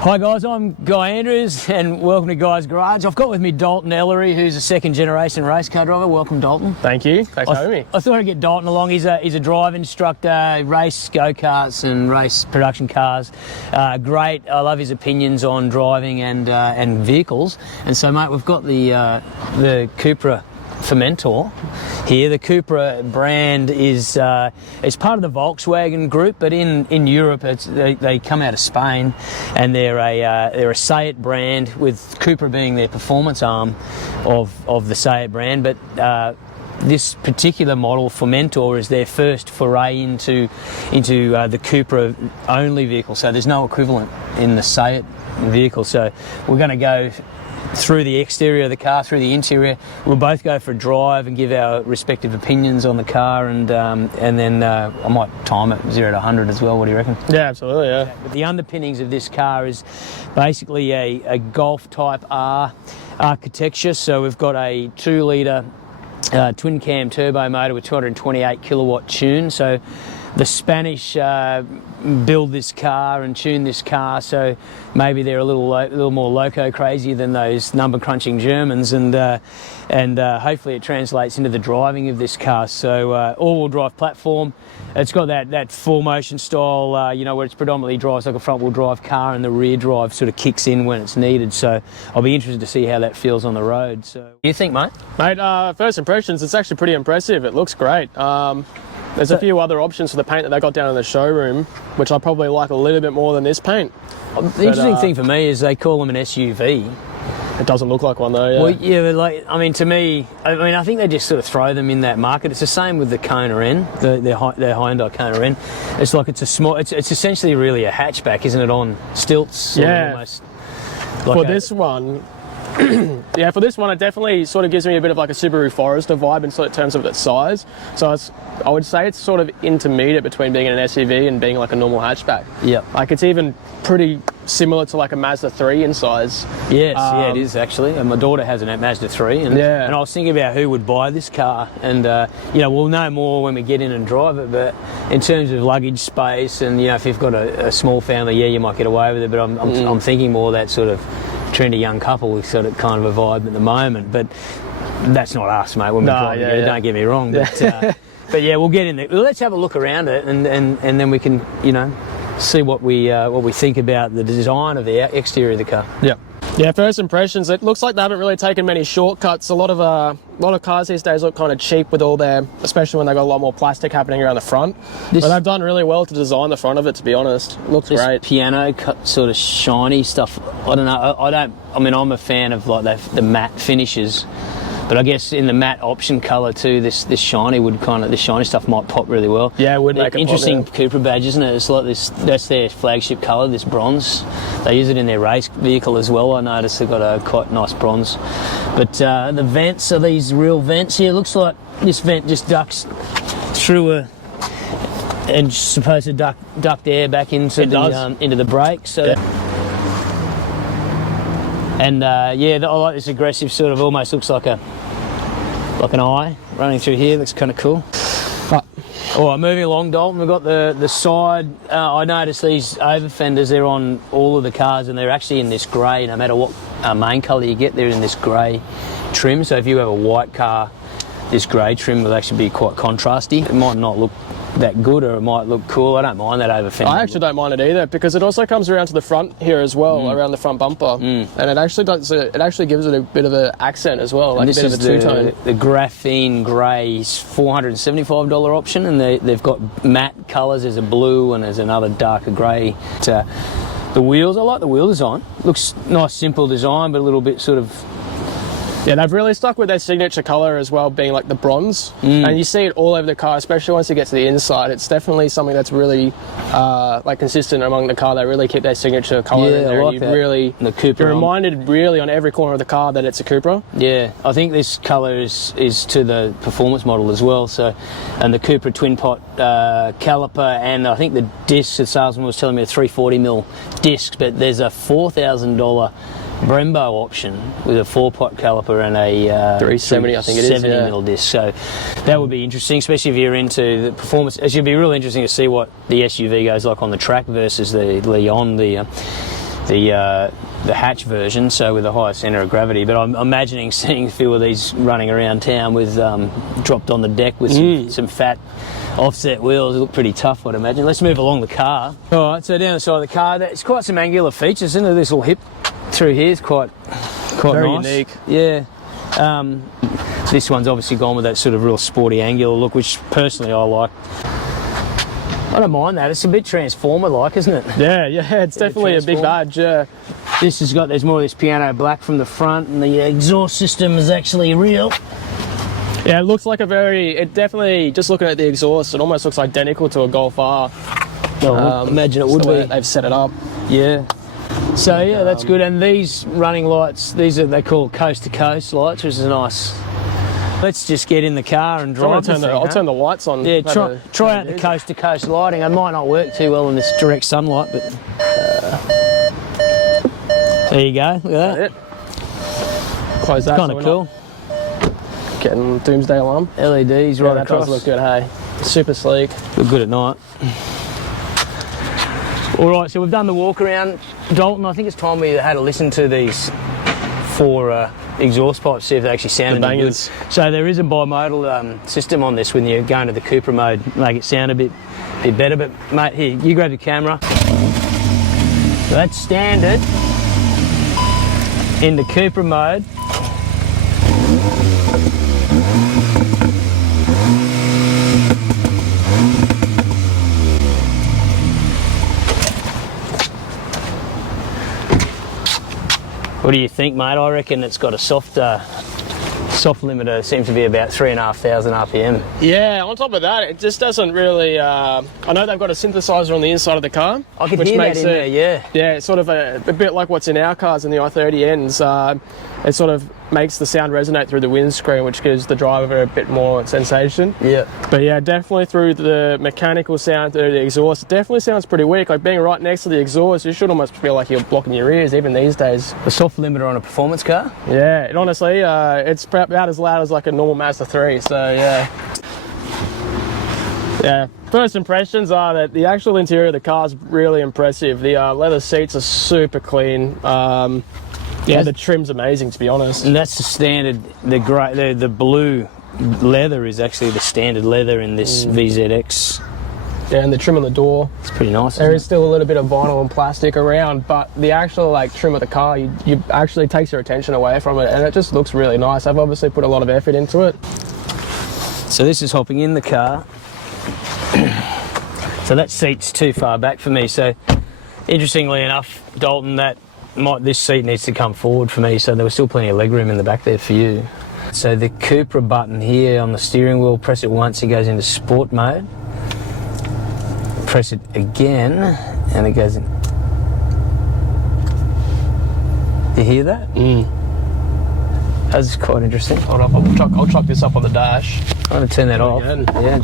Hi guys, I'm Guy Andrews and welcome to Guy's Garage. I've got with me Dalton Ellery, who's a second generation race car driver. Welcome, Dalton. Thank you. Thanks for having me. I thought I'd get Dalton along. He's a drive instructor, race go-karts and race production cars. Great. I love his opinions on driving and vehicles. And so, mate, we've got the Cupra Formentor here. The Cupra brand is part of the Volkswagen group, but in Europe they come out of Spain, and they're a Seat brand, with Cupra being their performance arm of the Seat brand. But this particular model, Formentor, is their first foray into the Cupra only vehicle. So there's no equivalent in the Seat vehicle. So we're going to go through the exterior of the car, through the interior. We'll both go for a drive and give our respective opinions on the car, and then I might time it 0 to 100 as well. What do you reckon? Yeah, absolutely, yeah. But the underpinnings of this car is basically a Golf Type R architecture. So we've got a 2-litre twin cam turbo motor with 228 kilowatt tune. So the Spanish build this car and tune this car, so maybe they're a little more loco crazy than those number crunching Germans, and hopefully it translates into the driving of this car. So all-wheel drive platform. It's got that full motion style, where it's predominantly drives like a front wheel drive car, and the rear drive sort of kicks in when it's needed. So I'll be interested to see how that feels on the road. So what do you think, mate? Mate, first impressions, it's actually pretty impressive. It looks great. There's a few other options for the paint that they got down in the showroom, which I probably like a little bit more than this paint. The interesting thing for me is they call them an SUV. It doesn't look like one though, yeah. Well, yeah, but to me, I think they just sort of throw them in that market. It's the same with the Kona N, their Hyundai Kona N. It's like it's essentially really a hatchback, isn't it, on stilts? Yeah. Almost like this one, yeah, for this one, it definitely sort of gives me a bit of like a Subaru Forester vibe in terms of its size. So I would say it's sort of intermediate between being an SUV and being like a normal hatchback. Yeah. Like it's even pretty similar to like a Mazda 3 in size. Yes, yeah, it is actually. And my daughter has a Mazda 3, and I was thinking about who would buy this car, and we'll know more when we get in and drive it. But in terms of luggage space, and if you've got a small family, yeah, you might get away with it. But I'm thinking more that sort of trendy young couple with sort of kind of a vibe at the moment. But that's not us, mate. When we drive together, don't get me wrong. But but yeah, we'll get in there. Let's have a look around it, and then we can see what we think about the design of the exterior of the car. Yeah, first impressions, it looks like they haven't really taken many shortcuts. A lot of cars these days look kind of cheap with all their, especially when they've got a lot more plastic happening around the front. But they've done really well to design the front of it, to be honest. It looks great. Piano cut, sort of shiny stuff. I don't know. I'm a fan of like the matte finishes. But I guess in the matte option colour too, this shiny stuff might pop really well. Yeah, it would make it interesting pop, yeah. Cupra badge, isn't it? It's like this. That's their flagship colour, this bronze. They use it in their race vehicle as well. I noticed they've got a quite nice bronze. But the vents are these real vents here. It looks like this vent just ducts through and supposed to duct air back into the brakes. So. Yeah. And I like this aggressive sort of, almost looks like an eye running through here. Looks kind of cool. All right, moving along, Dalton. We've got the side. I noticed these over fenders. They're on all of the cars, and they're actually in this grey. No matter what main colour you get, they're in this grey trim. So if you have a white car, this grey trim will actually be quite contrasty. It might not look that good, or it might look cool. I don't mind that over fender. I actually don't mind it either, because it also comes around to the front here as well, around the front bumper, and it actually gives it a bit of an accent as well, like a bit of a two-tone. The graphene grey is $475 option, and they've got matte colours. There's a blue and there's another darker grey. The wheels, I like the wheel design. Looks nice, simple design, but a little bit sort of. Yeah, they've really stuck with their signature colour as well, being like the bronze. And you see it all over the car, especially once you get to the inside. It's definitely something that's really consistent among the car. They really keep their signature colour in there. I like that. You're reminded really on every corner of the car that it's a Cupra. Yeah, I think this colour is to the performance model as well. So, and the Cupra twin pot caliper, and I think the discs, the salesman was telling me, are 340mm discs, but there's a $4,000 Brembo option with a 4-pot caliper and a 370, I think it is, 70mm disc. So that would be interesting, especially if you're into the performance. It should be really interesting to see what the SUV goes like on the track versus the Leon, the the hatch version, so with a higher centre of gravity. But I'm imagining seeing a few of these running around town with dropped on the deck with some fat offset wheels. It look pretty tough, I'd imagine. Let's move along the car. All right, so down the side of the car, there's quite some angular features, isn't there? This little hip through here is quite very nice. unique. Yeah. This one's obviously gone with that sort of real sporty angular look, which personally I like. I don't mind that. It's a bit Transformer-like, isn't it? Yeah, it's definitely a big badge. Yeah. This has got, there's more of this piano black from the front, and the exhaust system is actually real. Yeah, it looks like it definitely, just looking at the exhaust, it almost looks identical to a Golf R. Well, imagine it would be. They've set it up. Yeah. So yeah, that's good. And these running lights, they call coast-to-coast lights, which is nice. Let's just get in the car and drive. I'll turn the lights on. Yeah, try out the coast-to-coast lighting. It might not work too well in this direct sunlight, but there you go. Look at that. Close that. Kind of cool. Getting doomsday alarm. LEDs right that across. does look good. Hey, super sleek. Look good at night. All right, so we've done the walk around, Dalton. I think it's time we had a listen to these 4 exhaust pipes, see if they actually sound any good. So there is a bimodal system on this when you go into the Cupra mode, make it sound a bit better. But mate, here, you grab the camera. So that's standard into Cupra mode. What do you think, mate? I reckon it's got a soft limiter. Seems to be about 3,500 RPM. Yeah, on top of that, it just doesn't really... I know they've got a synthesizer on the inside of the car. I can hear that in there, yeah. Yeah, it's sort of a bit like what's in our cars in the i30Ns. It sort of makes the sound resonate through the windscreen, which gives the driver a bit more sensation. Yeah. But yeah, definitely through the mechanical sound through the exhaust, it definitely sounds pretty weak. Like being right next to the exhaust, you should almost feel like you're blocking your ears, even these days. A soft limiter on a performance car? Yeah, and honestly, it's about as loud as like a normal Mazda 3, so yeah. Yeah, first impressions are that the actual interior of the car is really impressive. The leather seats are super clean. Yeah, the trim's amazing, to be honest. And that's the standard. The blue leather is actually the standard leather in this VZx. Yeah, and the trim on the door. It's pretty nice. There is still a little bit of vinyl and plastic around, but the actual trim of the car, you actually takes your attention away from it, and it just looks really nice. I've obviously put a lot of effort into it. So this is hopping in the car. So that seat's too far back for me. So interestingly enough, Dalton, this seat needs to come forward for me, so there was still plenty of legroom in the back there for you. So the Cupra button here on the steering wheel, press it once, it goes into sport mode. Press it again, and it goes in. You hear that? That's quite interesting. Hold on, I'll chuck this up on the dash. I'm going to turn that off. Again. Yeah,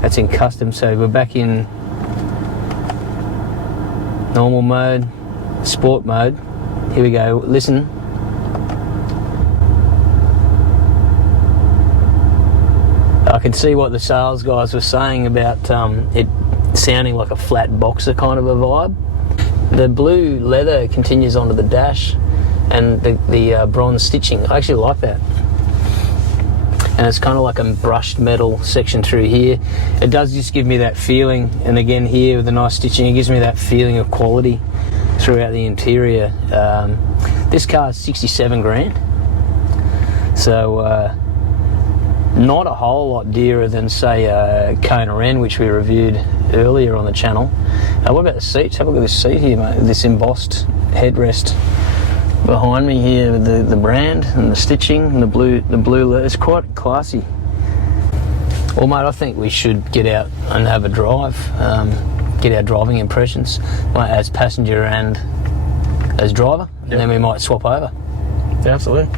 that's in custom, so we're back in normal mode. Sport mode. Here we go. Listen. I can see what the sales guys were saying about it sounding like a flat boxer kind of a vibe. The blue leather continues onto the dash, and the bronze stitching. I actually like that. And it's kind of like a brushed metal section through here. It does just give me that feeling, and again here with the nice stitching, it gives me that feeling of quality throughout the interior. This car is 67 grand, so not a whole lot dearer than say Kona N, which we reviewed earlier on the channel. What about the seats? Have a look at this seat here, mate. This embossed headrest behind me here with the brand and the stitching and the blue. It's quite classy. Well, mate, I think we should get out and have a drive. Get our driving impressions, as passenger and as driver, and then we might swap over. Yeah, absolutely.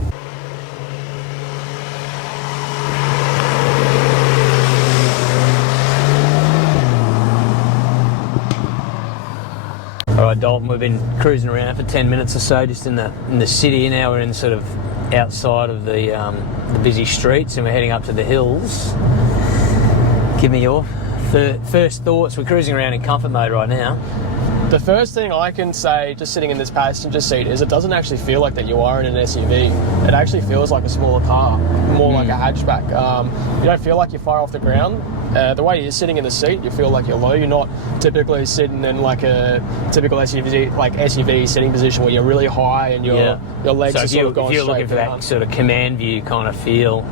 All right, Dalton, we've been cruising around for 10 minutes or so, just in the city. Now we're in sort of outside of the busy streets, and we're heading up to the hills. Give me your first thoughts. We're cruising around in comfort mode right now. The first thing I can say, just sitting in this passenger seat, is it doesn't actually feel like that you are in an SUV. It actually feels like a smaller car, more like a hatchback. You don't feel like you're far off the ground. The way you're sitting in the seat, you feel like you're low. You're not typically sitting in like a typical SUV sitting position where you're really high and your legs are sort of going straight down. If you're looking for that sort of command view kind of feel,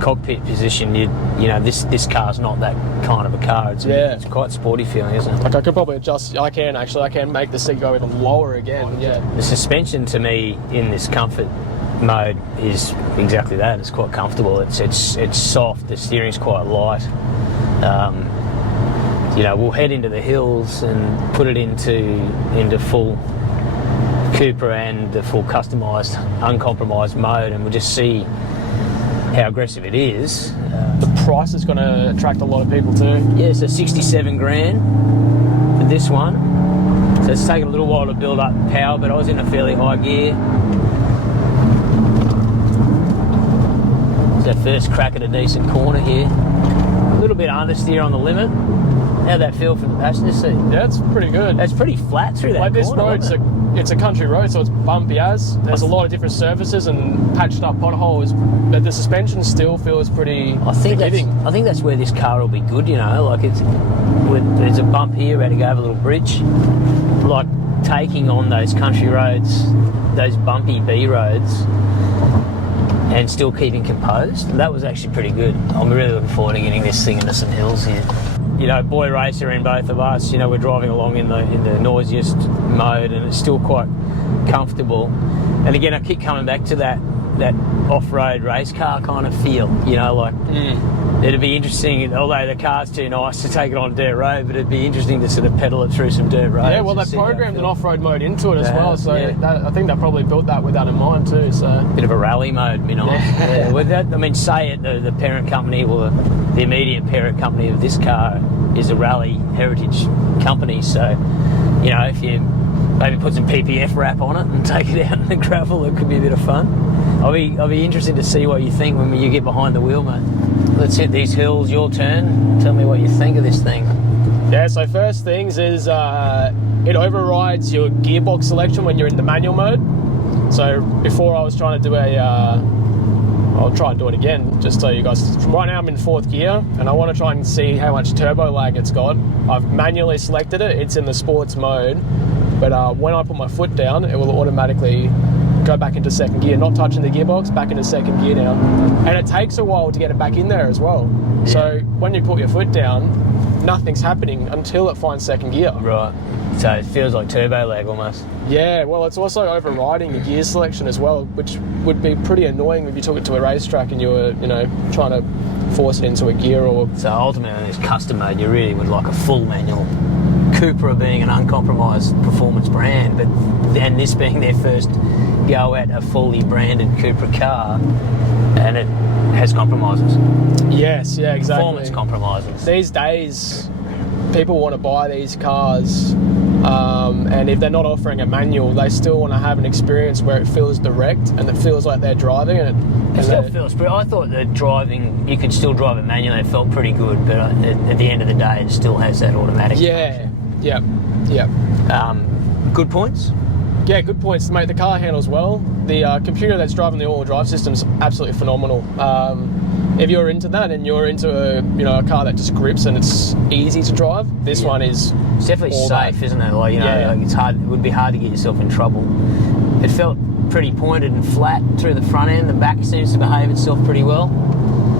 cockpit position, you know this car's not that kind of a car. It's quite sporty feeling, isn't it? Like I could probably adjust. I can make the seat go even lower again. Yeah. The suspension to me in this comfort mode is exactly that. It's quite comfortable. It's soft. The steering's quite light. You know, we'll head into the hills and put it into full Cupra and the full customised, uncompromised mode, and we'll just see how aggressive it is. The price is going to attract a lot of people too. Yeah, so 67 grand for this one. So it's taken a little while to build up power, but I was in a fairly high gear. It's our first crack at a decent corner here. A little bit understeer on the limit. How'd that feel from the passenger seat? Yeah, it's pretty good. It's pretty flat through that like corner. This road, it's a country road, so it's bumpy as. There's a lot of different surfaces and patched up potholes, but the suspension still feels pretty forgiving. I think that's where this car will be good, you know. Like there's a bump here, we're going to go over a little bridge. Like taking on those country roads, those bumpy B roads, and still keeping composed. That was actually pretty good. I'm really looking forward to getting this thing into some hills here. You know, boy racer in both of us, you know, we're driving along in the noisiest mode and it's still quite comfortable. And again, I keep coming back to that off-road race car kind of feel, you know, like it'd be interesting, although the car's too nice to take it on dirt road, but it'd be interesting to sort of pedal it through some dirt roads. Yeah, well, they programmed an off-road mode into it as well, so I think they probably built that with that in mind too. So bit of a rally mode, you know. Yeah. With that, I mean, say it, the parent company or the immediate parent company of this car is a rally heritage company, so you know, if you maybe put some PPF wrap on it and take it out in the gravel, it could be a bit of fun. I'll be interested to see what you think when you get behind the wheel, mate. Let's hit these hills. Your turn. Tell me what you think of this thing. Yeah, so first things is it overrides your gearbox selection when you're in the manual mode. So before I was trying to do I'll try and do it again, just so you guys. Right now I'm in 4th gear, and I want to try and see how much turbo lag it's got. I've manually selected it. It's in the sports mode, but when I put my foot down, it will automatically go back into 2nd gear, not touching the gearbox, back into 2nd gear now. And it takes a while to get it back in there as well. Yeah. So when you put your foot down, nothing's happening until it finds 2nd gear. Right. So it feels like turbo lag almost. Yeah, well, it's also overriding your gear selection as well, which would be pretty annoying if you took it to a racetrack and you were, you know, trying to force it into a gear or... So ultimately in this custom mode, you really would like a full manual. Cupra being an uncompromised performance brand, and this being their first go at a fully branded Cupra car, and it has compromises. Yes, yeah, exactly. Performance compromises. These days, people want to buy these cars, and if they're not offering a manual, they still want to have an experience where it feels direct and it feels like they're driving it. It still feels pretty. I thought that driving, you could still drive it manually. It felt pretty good, but at the end of the day, it still has that automatic. Yeah, yeah. Good points. Yeah, good points, mate. The car handles well. The computer that's driving the all-wheel drive system is absolutely phenomenal. If you're into that and you're into a car that just grips and it's easy to drive, this one is. It's definitely safe, isn't it? Like, you know, like it's hard. It would be hard to get yourself in trouble. It felt pretty pointed and flat through the front end. The back seems to behave itself pretty well.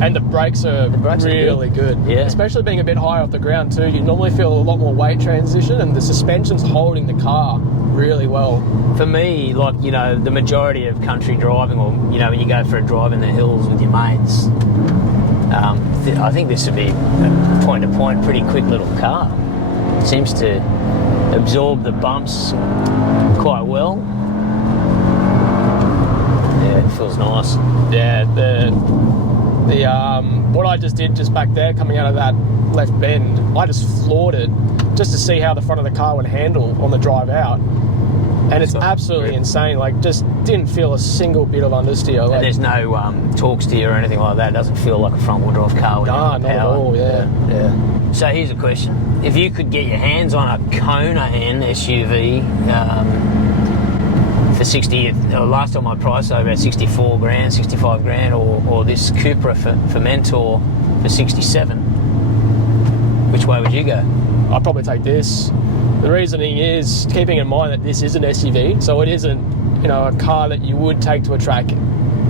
And the brakes are really good. Yeah. Especially being a bit high off the ground too. You normally feel a lot more weight transition, and the suspension's holding the car really well. For me, like, you know, the majority of country driving, or, you know, when you go for a drive in the hills with your mates, I think this would be a point-to-point, pretty quick little car. It seems to absorb the bumps quite well. Yeah, it feels nice. Yeah, what I just did just back there, coming out of that left bend, I just floored it just to see how the front of the car would handle on the drive out. And it's absolutely insane. Like, just didn't feel a single bit of understeer. Like, and there's no torque steer or anything like that. It doesn't feel like a front-wheel drive car. Nah, not at all. Yeah. So here's a question: if you could get your hands on a Kona N SUV for 60, last time I priced it about 64 grand, 65 grand, or this Cupra Formentor for 67, which way would you go? I'd probably take this. The reasoning is keeping in mind that this is an SUV, so it isn't, a car that you would take to a track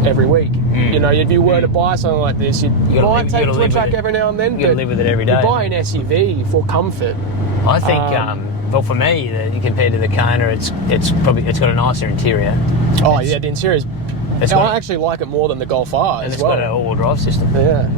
every week. If you were to buy something like this, you might take it to a track every now and then. You got to live with it every day. You buy an SUV for comfort. I think, well, for me, compared to the Kona, it's got a nicer interior. The interior is. I actually like it more than the Golf R as well. It's got an all-wheel drive system. Yeah.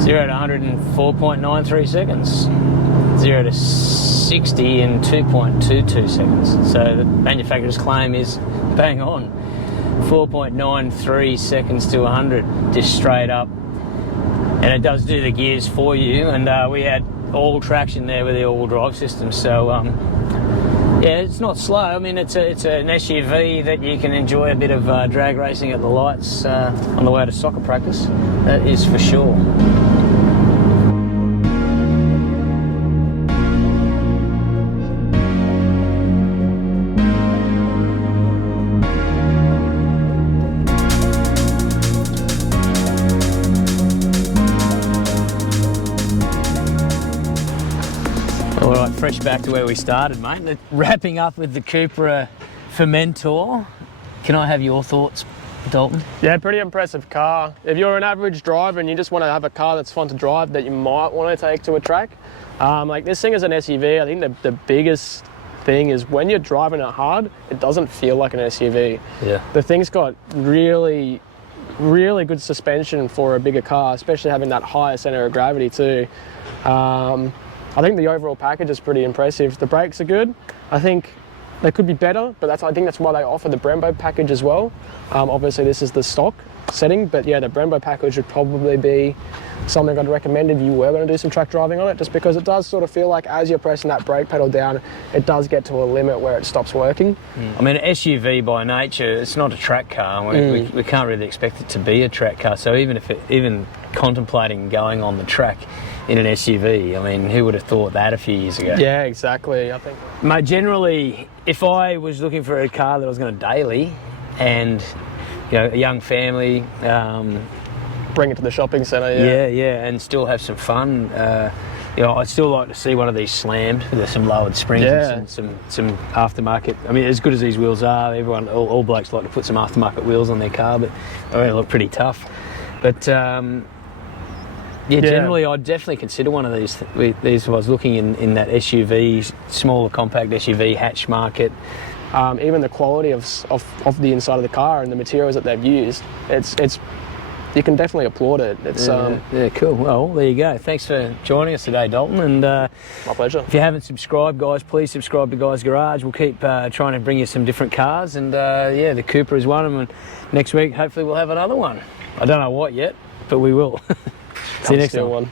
0 to 100 in 4.93 seconds. 0 to 60 in 2.22 seconds. So the manufacturer's claim is bang on. 4.93 seconds to 100, just straight up. And it does do the gears for you. And we had all traction there with the all-wheel drive system. So yeah, it's not slow. I mean, it's an SUV that you can enjoy a bit of drag racing at the lights on the way to soccer practice. That is for sure. All right, fresh back to where we started, mate. Wrapping up with the Cupra Formentor. Can I have your thoughts, Dalton? Yeah, pretty impressive car. If you're an average driver and you just want to have a car that's fun to drive that you might want to take to a track, like this thing is an SUV. I think the biggest thing is when you're driving it hard, it doesn't feel like an SUV. Yeah. The thing's got really good suspension for a bigger car, especially having that higher center of gravity too. I think the overall package is pretty impressive. The brakes are good. I think they could be better, but I think that's why they offer the Brembo package as well. Obviously this is the stock setting, but yeah, the Brembo package would probably be something I'd recommend if you were going to do some track driving on it, just because it does sort of feel like as you're pressing that brake pedal down, it does get to a limit where it stops working. I mean, SUV by nature, it's not a track car. We can't really expect it to be a track car. So even contemplating going on the track in an SUV, I mean, who would have thought that a few years ago? Yeah, exactly. I think. Mate, generally, if I was looking for a car that I was going to daily, and a young family, bring it to the shopping centre. Yeah, and still have some fun. I'd still like to see one of these slammed with some lowered springs and some aftermarket. I mean, as good as these wheels are, all blokes like to put some aftermarket wheels on their car, but they look pretty tough. But generally, I'd definitely consider one of these. If I was looking in that SUV, smaller compact SUV hatch market. Even the quality of the inside of the car and the materials that they've used, it's you can definitely applaud it. It's cool. Well, there you go. Thanks for joining us today, Dalton. And my pleasure. If you haven't subscribed, guys, please subscribe to Guys Garage. We'll keep trying to bring you some different cars, and the Cupra is one of them. And next week, hopefully, we'll have another one. I don't know what yet, but we will. See you next time.